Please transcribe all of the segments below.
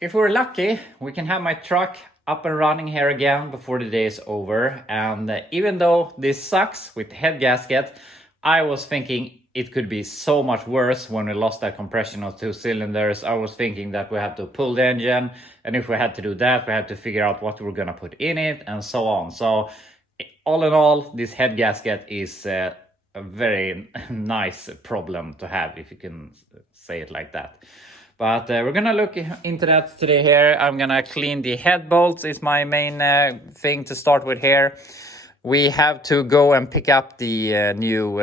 If we're lucky, we can have my truck up and running here again before the day is over. And even though this sucks with the head gasket, I was thinking it could be so much worse when we lost that compression of 2 cylinders. I was thinking that we had to pull the engine, and if we had to do that, we had to figure out what we were gonna put in it and so on. So all in all, this head gasket is a very nice problem to have, if you can say it like that. But we're gonna look into that today here. I'm gonna clean the head bolts, is my main thing to start with here. We have to go and pick up the new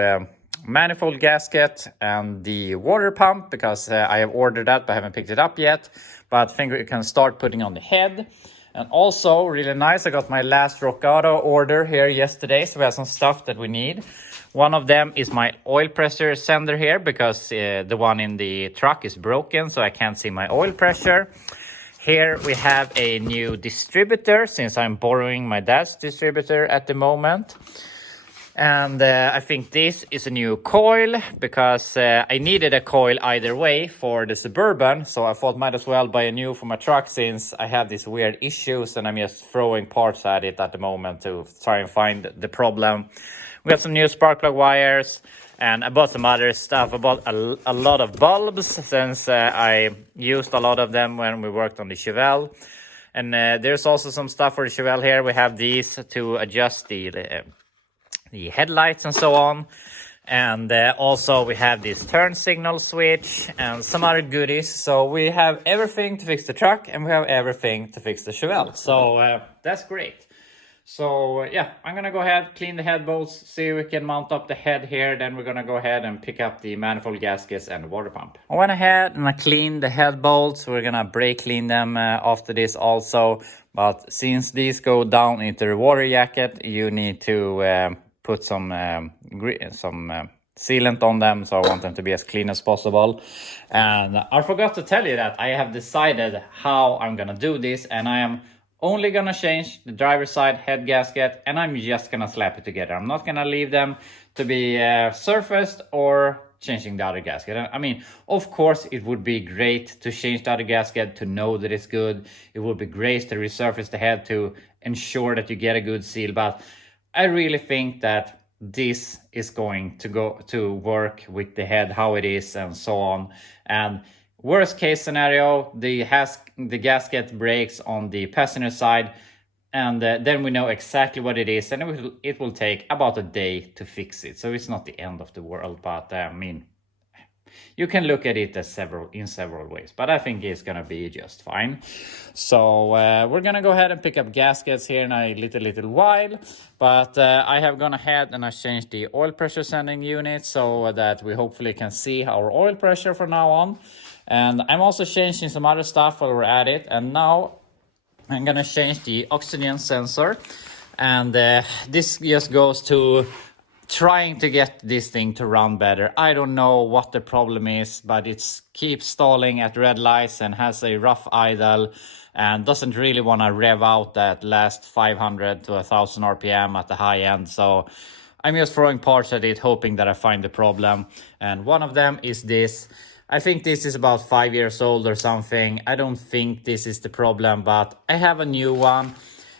manifold gasket and the water pump, because I have ordered that but haven't picked it up yet. But I think we can start putting on the head. And also, really nice, I got my last Rock Auto order here yesterday, so we have some stuff that we need. One of them is my oil pressure sender here, because the one in the truck is broken, so I can't see my oil pressure. Here we have a new distributor, since I'm borrowing my dad's distributor at the moment. And I think this is a new coil, because I needed a coil either way for the Suburban. So I thought might as well buy a new for my truck, since I have these weird issues and I'm just throwing parts at it at the moment to try and find the problem. We got some new spark plug wires, and I bought some other stuff. I bought a lot of bulbs, since I used a lot of them when we worked on the Chevelle. And there's also some stuff for the Chevelle here. We have these to adjust the headlights and so on. And also we have this turn signal switch and some other goodies. So we have everything to fix the truck, and we have everything to fix the Chevelle. So that's great. So yeah, I'm gonna go ahead, clean the head bolts, see if we can mount up the head here. Then we're gonna go ahead and pick up the manifold gaskets and the water pump. I went ahead and I cleaned the head bolts. We're gonna brake clean them after this also. But since these go down into the water jacket, you need to put some sealant on them, so I want them to be as clean as possible. And I forgot to tell you that I have decided how I'm gonna do this, and I am only gonna change the driver's side head gasket, and I'm just gonna slap it together. I'm not gonna leave them to be surfaced or changing the other gasket. I mean, of course, it would be great to change the other gasket to know that it's good. It would be great to resurface the head to ensure that you get a good seal, but I really think that this is going to work with the head how it is and so on. And worst case scenario, the gasket breaks on the passenger side, and then we know exactly what it is, and it will take about a day to fix it. So it's not the end of the world, but I mean, you can look at it as in several ways, but I think it's gonna be just fine. So we're gonna go ahead and pick up gaskets here in a little while, but I have gone ahead and I changed the oil pressure sending unit, so that we hopefully can see our oil pressure from now on. And I'm also changing some other stuff while we're at it. And now I'm gonna change the oxygen sensor, and this just goes to trying to get this thing to run better. I don't know what the problem is, but it keeps stalling at red lights and has a rough idle and doesn't really want to rev out that last 500 to 1000 RPM at the high end. So I'm just throwing parts at it, hoping that I find the problem. And one of them is this. I think this is about 5 years old or something. I don't think this is the problem, but I have a new one.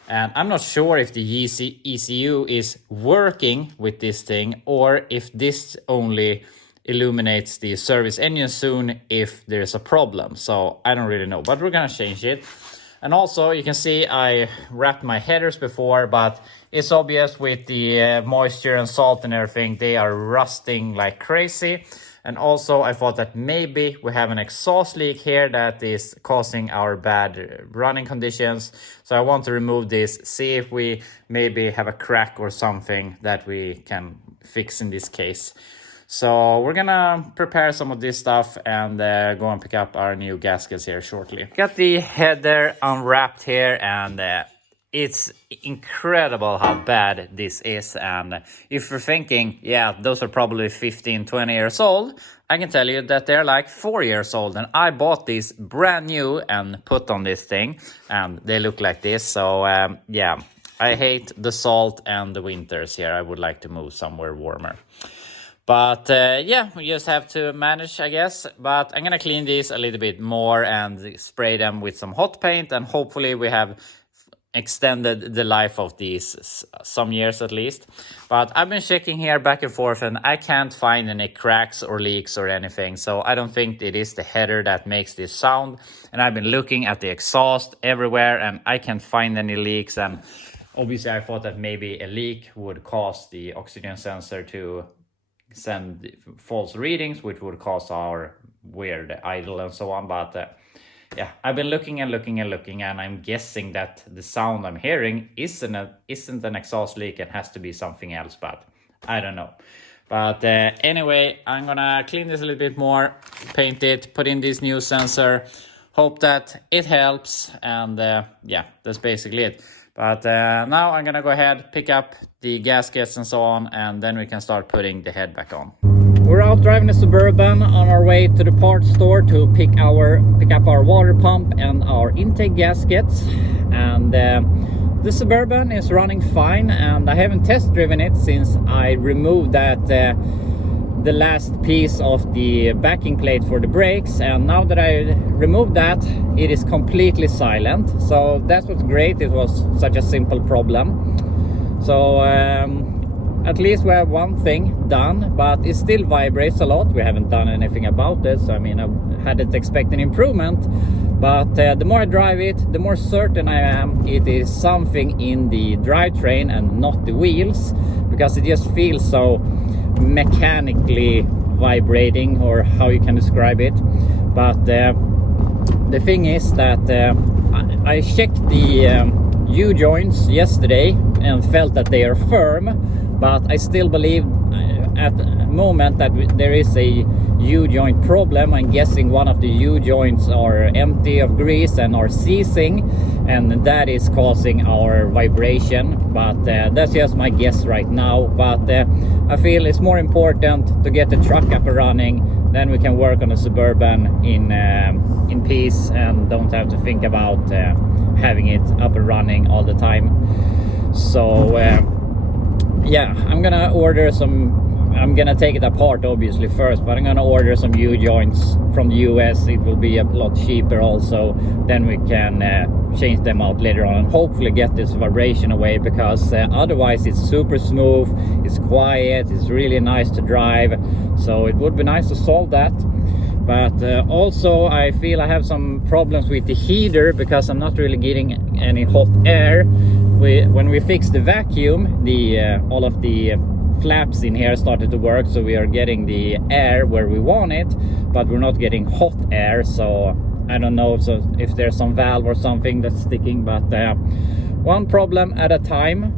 And I'm not sure if the ECU is working with this thing, or if this only illuminates the service engine soon if there's a problem. So I don't really know, but we're gonna change it. And also you can see I wrapped my headers before, but it's obvious with the moisture and salt and everything, they are rusting like crazy. And also I thought that maybe we have an exhaust leak here that is causing our bad running conditions. So I want to remove this, see if we maybe have a crack or something that we can fix in this case. So we're gonna prepare some of this stuff and go and pick up our new gaskets here shortly. Got the header unwrapped here, and it's incredible how bad this is. And if you're thinking, yeah, those are probably 15, 20 years old, I can tell you that they're like 4 years old. And I bought these brand new and put on this thing, and they look like this. So yeah, I hate the salt and the winters here. I would like to move somewhere warmer. But yeah, we just have to manage, I guess. But I'm gonna clean these a little bit more and spray them with some hot paint, and hopefully we have extended the life of these some years at least. But I've been checking here back and forth, and I can't find any cracks or leaks or anything, so I don't think it is the header that makes this sound. And I've been looking at the exhaust everywhere, and I can't find any leaks. And obviously I thought that maybe a leak would cause the oxygen sensor to send false readings, which would cause our weird idle and so on. But yeah, I've been looking and looking and looking, and I'm guessing that the sound I'm hearing isn't an exhaust leak. It has to be something else, but I don't know. But anyway, I'm gonna clean this a little bit more, paint it, put in this new sensor, hope that it helps, and yeah, that's basically it. But now I'm gonna go ahead, pick up the gaskets and so on, and then we can start putting the head back on. We're out driving the Suburban on our way to the parts store to pick up our water pump and our intake gaskets. And the Suburban is running fine, and I haven't test driven it since I removed the last piece of the backing plate for the brakes, and now that I removed that, it is completely silent. So that's what's great. It was such a simple problem. So at least we have one thing done, but it still vibrates a lot. We haven't done anything about it, so I mean, I hadn't expected an improvement. But the more I drive it, the more certain I am it is something in the drivetrain and not the wheels, because it just feels so mechanically vibrating, or how you can describe it. But the thing is that I checked the U-joints yesterday and felt that they are firm, but I still believe at the moment that there is a U-joint problem. I'm guessing one of the U-joints are empty of grease and are seizing, and that is causing our vibration. But that's just my guess right now. But I feel it's more important to get the truck up and running, then we can work on a Suburban in peace and don't have to think about having it up and running all the time. So yeah, I'm gonna take it apart obviously first, but I'm gonna order some U-joints from the US. It will be a lot cheaper also. Then we can change them out later on and hopefully get this vibration away, because otherwise it's super smooth, it's quiet, it's really nice to drive. So it would be nice to solve that. But also I feel I have some problems with the heater, because I'm not really getting any hot air. When we fixed the vacuum, all of the flaps in here started to work, so we are getting the air where we want it, but we're not getting hot air. So I don't know if there's some valve or something that's sticking, but one problem at a time.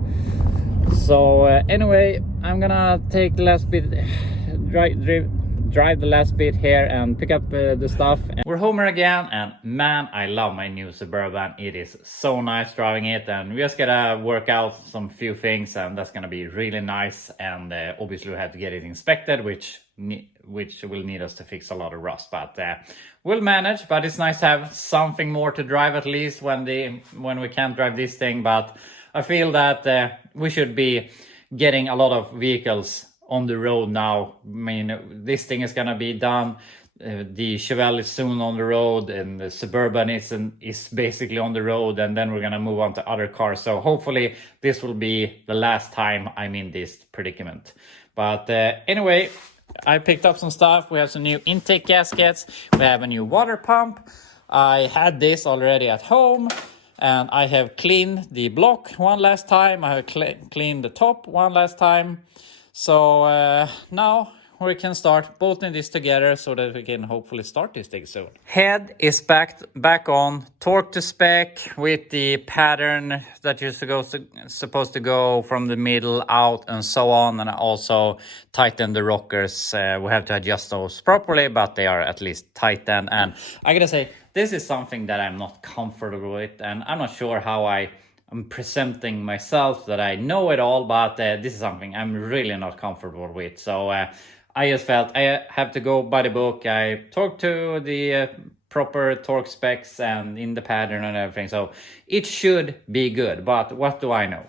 So anyway, I'm gonna take the last bit, drive the last bit here and pick up the stuff. We're home again, and man, I love my new Suburban. It is so nice driving it, and we just gotta work out some few things, and that's gonna be really nice. And obviously we have to get it inspected, which will need us to fix a lot of rust, but we'll manage. But it's nice to have something more to drive, at least when we can't drive this thing. But I feel that we should be getting a lot of vehicles on the road now. I mean, this thing is gonna be done. The Chevelle is soon on the road, and the Suburban is basically on the road, and then we're gonna move on to other cars. So hopefully this will be the last time I'm in this predicament. But anyway, I picked up some stuff. We have some new intake gaskets. We have a new water pump. I had this already at home, and I have cleaned the block one last time. I have cleaned the top one last time. So now we can start bolting this together so that we can hopefully start this thing soon. Head is back on, torque to spec with the pattern that you're supposed to go from the middle out and so on. And I also tighten the rockers. We have to adjust those properly, but they are at least tightened. And I gotta say, this is something that I'm not comfortable with, and I'm not sure how I'm presenting myself that I know it all, but this is something I'm really not comfortable with. So I just felt I have to go by the book. I talked to the proper torque specs and in the pattern and everything, so it should be good. But what do I know?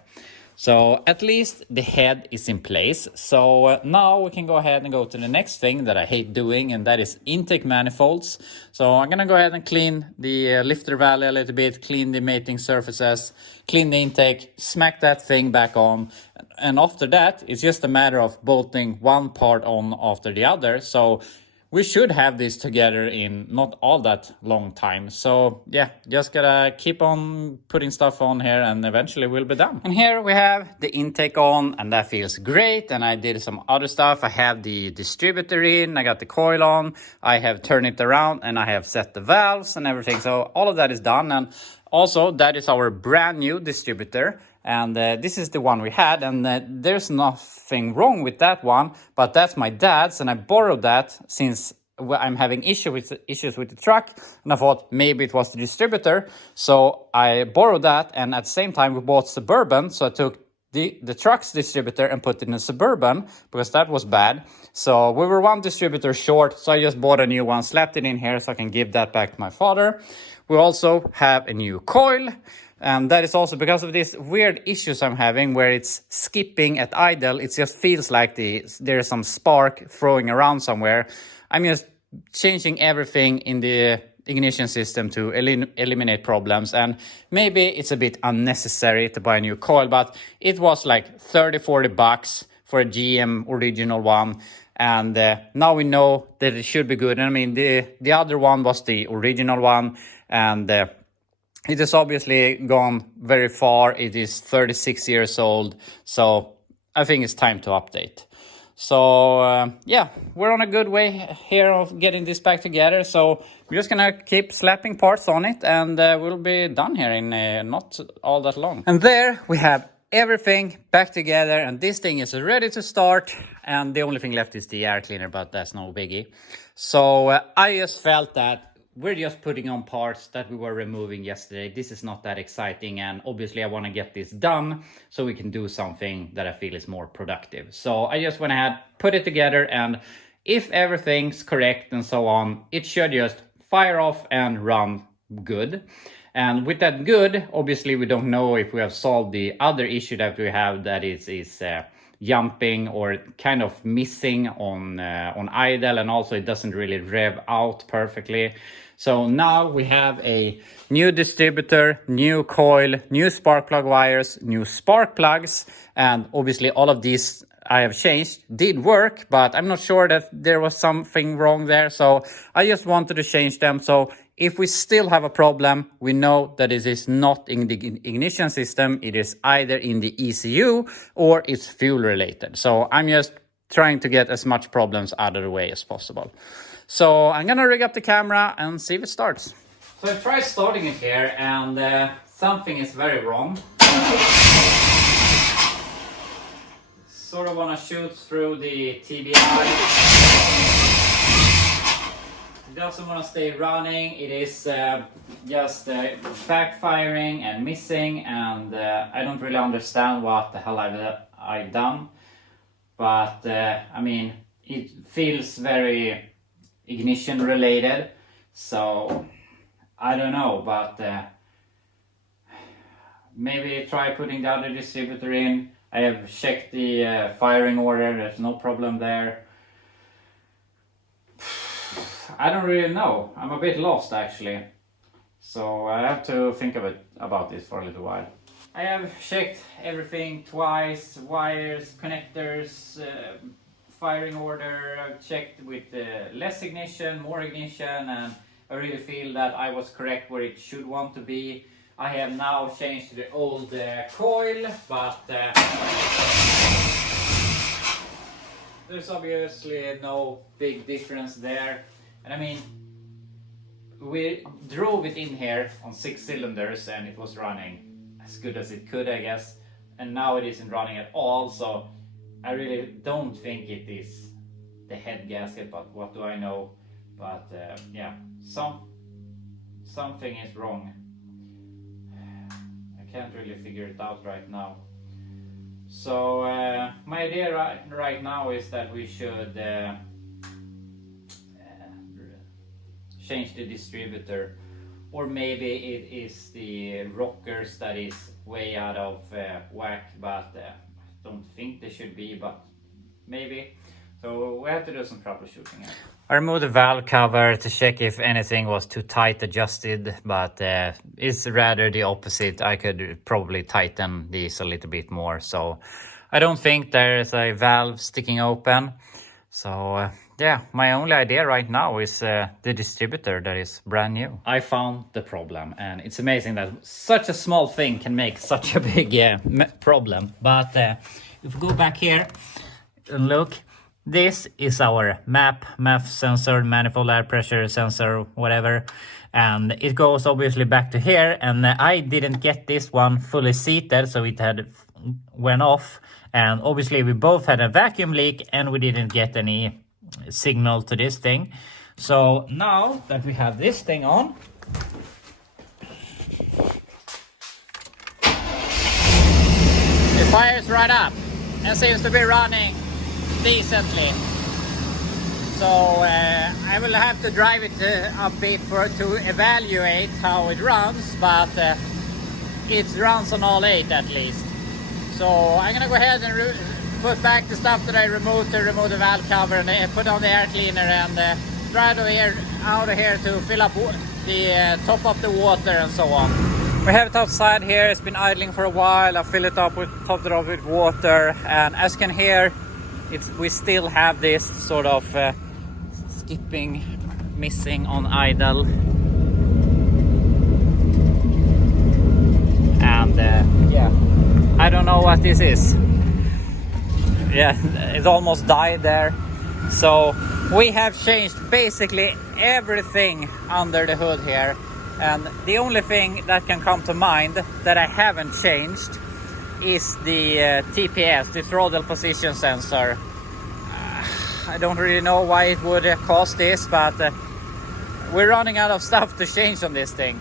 So at least the head is in place. So now we can go ahead and go to the next thing that I hate doing, and that is intake manifolds. So I'm gonna go ahead and clean the lifter valley a little bit, clean the mating surfaces, clean the intake, smack that thing back on. And after that, it's just a matter of bolting one part on after the other. So we should have this together in not all that long time. So yeah, just gotta keep on putting stuff on here and eventually we'll be done. And here we have the intake on, and that feels great. And I did some other stuff. I have the distributor in, I got the coil on, I have turned it around, and I have set the valves and everything. So all of that is done. And also that is our brand new distributor. And this is the one we had, and there's nothing wrong with that one, but that's my dad's, and I borrowed that since I'm having issues with the truck, and I thought maybe it was the distributor, so I borrowed that. And at the same time we bought Suburban, so I took the truck's distributor and put it in a Suburban because that was bad. So we were one distributor short, so I just bought a new one, slapped it in here so I can give that back to my father. We also have a new coil. And that is also because of these weird issues I'm having where it's skipping at idle. It just feels like there's some spark throwing around somewhere. I'm just changing everything in the ignition system to eliminate problems. And maybe it's a bit unnecessary to buy a new coil, but it was like 30-40 bucks for a GM original one. And now we know that it should be good. And I mean, the other one was the original one, and it has obviously gone very far. It is 36 years old, so I think it's time to update. So yeah, we're on a good way here of getting this back together. So we're just gonna keep slapping parts on it, and we'll be done here in not all that long. And there we have everything back together, and this thing is ready to start. And the only thing left is the air cleaner, but that's no biggie. So I just felt that we're just putting on parts that we were removing yesterday. This is not that exciting, and obviously I want to get this done so we can do something that I feel is more productive. So I just went ahead, put it together, and if everything's correct and so on, it should just fire off and run good. And with that good, obviously we don't know if we have solved the other issue that we have, that is jumping or kind of missing on idle, and also it doesn't really rev out perfectly. So now we have a new distributor, new coil, new spark plug wires, new spark plugs, and obviously all of these I have changed did work, but I'm not sure that there was something wrong there. So I just wanted to change them. So if we still have a problem, we know that it is not in the ignition system. It is either in the ECU or it's fuel related. So I'm just trying to get as much problems out of the way as possible. So I'm gonna rig up the camera and see if it starts. So I tried starting it here, and something is very wrong. Sort of wanna shoot through the TBI. It doesn't want to stay running. It is just backfiring and missing, and I don't really understand what the hell I've done. But I mean, it feels very ignition related, so I don't know, but maybe try putting the other distributor in. I have checked the firing order, there's no problem there. I don't really know. I'm a bit lost actually. So I have to think about this for a little while. I have checked everything twice, wires, connectors, firing order. I've checked with less ignition, more ignition, and I really feel that I was correct where it should want to be. I have now changed the old coil, but there's obviously no big difference there. And I mean, we drove it in here on 6 cylinders and it was running as good as it could, I guess. And now it isn't running at all, so I really don't think it is the head gasket, but what do I know? But yeah, something is wrong. I can't really figure it out right now. So my idea right now is that we should change the distributor or maybe it is the rockers that is way out of whack, but I don't think they should be, but maybe. So we have to do some troubleshooting here. I removed the valve cover to check if anything was too tight adjusted, but it's rather the opposite. I could probably tighten these a little bit more, so I don't think there is a valve sticking open. So yeah, my only idea right now is the distributor that is brand new. I found the problem, and it's amazing that such a small thing can make such a big problem. But if we go back here and look, this is our MAF sensor, manifold air pressure sensor, whatever. And it goes obviously back to here, and I didn't get this one fully seated, so it had went off. And obviously we both had a vacuum leak and we didn't get any signal to this thing. So now that we have this thing on, it fires right up and seems to be running decently. So I will have to drive it a bit to evaluate how it runs, but it runs on all 8 at least. So I'm gonna go ahead and put back the stuff that I removed to remove the valve cover, and put on the air cleaner and drive out of here to fill up the top of the water and so on. We have it outside here. It's been idling for a while. I fill it up with topped it off with water, and as you can hear, we still have this sort of skipping, missing on idle. And yeah, I don't know what this is. Yeah, it almost died there. So we have changed basically everything under the hood here, and the only thing that can come to mind that I haven't changed is the TPS, the throttle position sensor. I don't really know why it would cost this, but we're running out of stuff to change on this thing.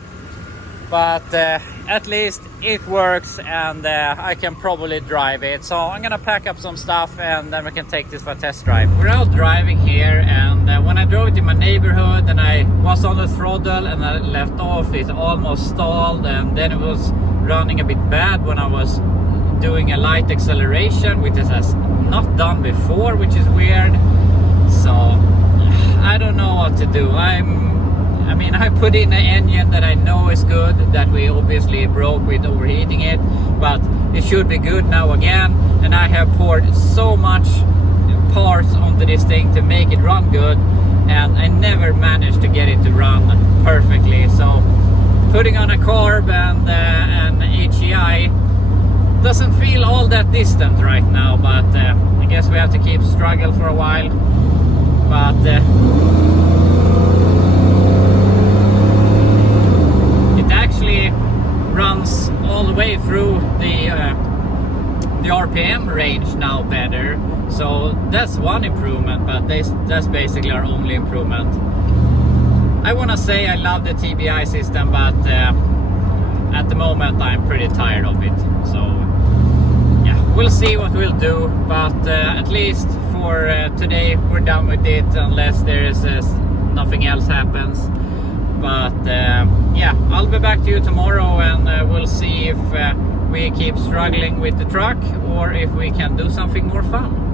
But at least it works, and I can probably drive it. So I'm gonna pack up some stuff and then we can take this for a test drive. We're out driving here, and when I drove it in my neighborhood and I was on the throttle and I left off, it almost stalled, and then it was running a bit bad when I was doing a light acceleration, which it has not done before, which is weird. So I don't know what to do. I mean, I put in an engine that I know is good, that we obviously broke with overheating it, but it should be good now again. And I have poured so much parts onto this thing to make it run good, and I never managed to get it to run perfectly. So putting on a carb and an HEI doesn't feel all that distant right now, but I guess we have to keep struggle for a while. But it actually runs all the way through the RPM range now better, so that's one improvement, but that's basically our only improvement. I want to say I love the TBI system, but at the moment I'm pretty tired of it. So yeah, we'll see what we'll do, but at least for today we're done with it, unless there is nothing else happens. But yeah, I'll be back to you tomorrow, and we'll see if we keep struggling with the truck or if we can do something more fun.